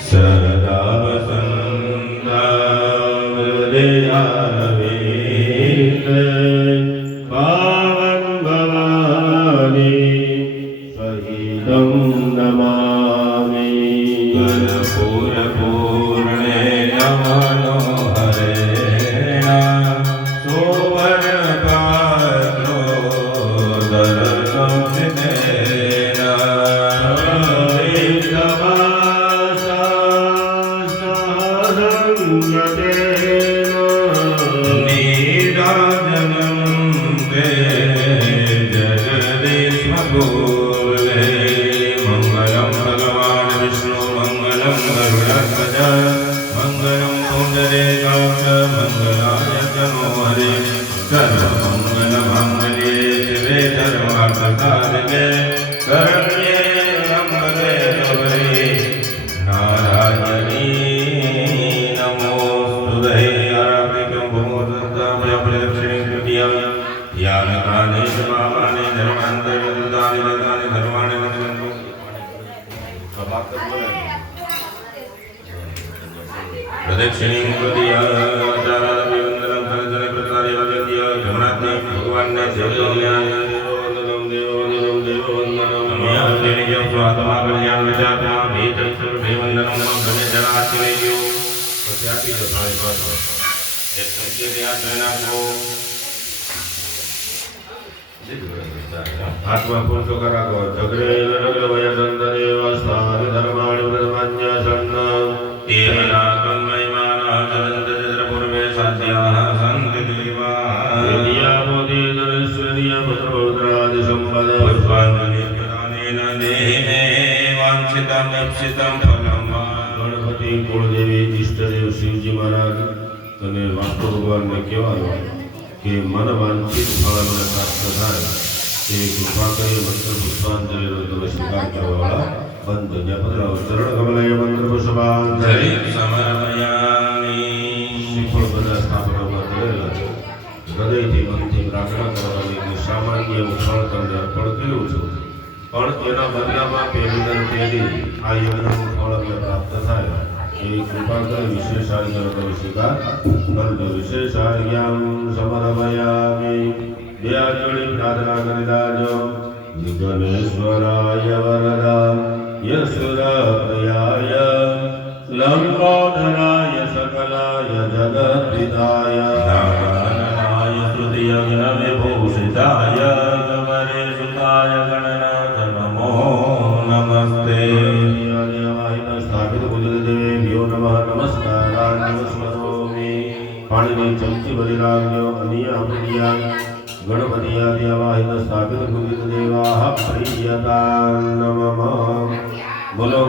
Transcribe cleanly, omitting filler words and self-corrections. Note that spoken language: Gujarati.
સદા વસંતારવિંદ પાવન ભવાની સહિતં નમામિ કર્પૂર પૂર્ણે નમનો હરેણા સોવર્ણ પાત્રો દર્શન પ્રદક્ષિણી ભગવાનને હાથમાં ફૂલ તો કરાવો જગરે લગ્ન વય દંતરેવ સ્થાન ધર્માણિ વ્રતમાન્ય સન્ન તેના કન્મયમાના જલંત ચંદ્ર પૂર્વે સાધ્યાઃ સંતિ દેવા દેવ્યા મોદે દરેશ્વર્ય પુત્રોદ્રાદિ સંપદ પુષ્પાંજલિ પ્રદાનેન દેહે વાંછિતં અપ્સિતં ફલમ ગણપતિ કુળદેવી ઈષ્ટદેવ શિવજી મહારાજ અને વાસ્તુ ભગવાનને કહેવાનું કે મન વાંછિત ફળ મને પ્રાપ્ત થાય તે કૃપા કરી મંત્ર પુષ્પાંજલિનો તમે સ્વીકાર કરવાવાળા બંધ જગ્યા પધરાવો ચરણ કમલય મંત્ર પુષ્પાંજલિ સમર્પયામિ શ્રીફળ બધા સ્થાપનામાં કરેલા છે હૃદયથી મનથી પ્રાર્થના કરવાની સામાન્ય એવું ફળ તમને અર્પણ કર્યું છું પણ એના બદલામાં પેલી પેલી આ યજ્ઞનું ફળ અમને પ્રાપ્ત થાય એવી કૃપા કરી વિશેષ આજ્ઞાનો તમે સ્વીકાર કરજો વિશેષ આજ્ઞામ સમર્પયામિ બે આજ્ઞાની પ્રાર્થના કરી દાજો વિઘ્નેશ્વરાય વરદા યશુરાય લંબોદરાય સકલાય જગદ્વિદાય નારાયણાય તૃતીય વિભૂષિતાય કમરે સુતાય ગણનાથ નમો નમસ્તે સ્થાપિત પૂજ્યદેવ્યો નમઃ નમસ્કારાન્યઃ સ્મરોમિ પાણીની ચમચી ભરી લાગ્યો અન્ય અપ્રિયા ગણપતિયાદિ અવાહિત સ્થાપિત પૂજિત દેવાઃ પ્રિયતા નમઃ બોલો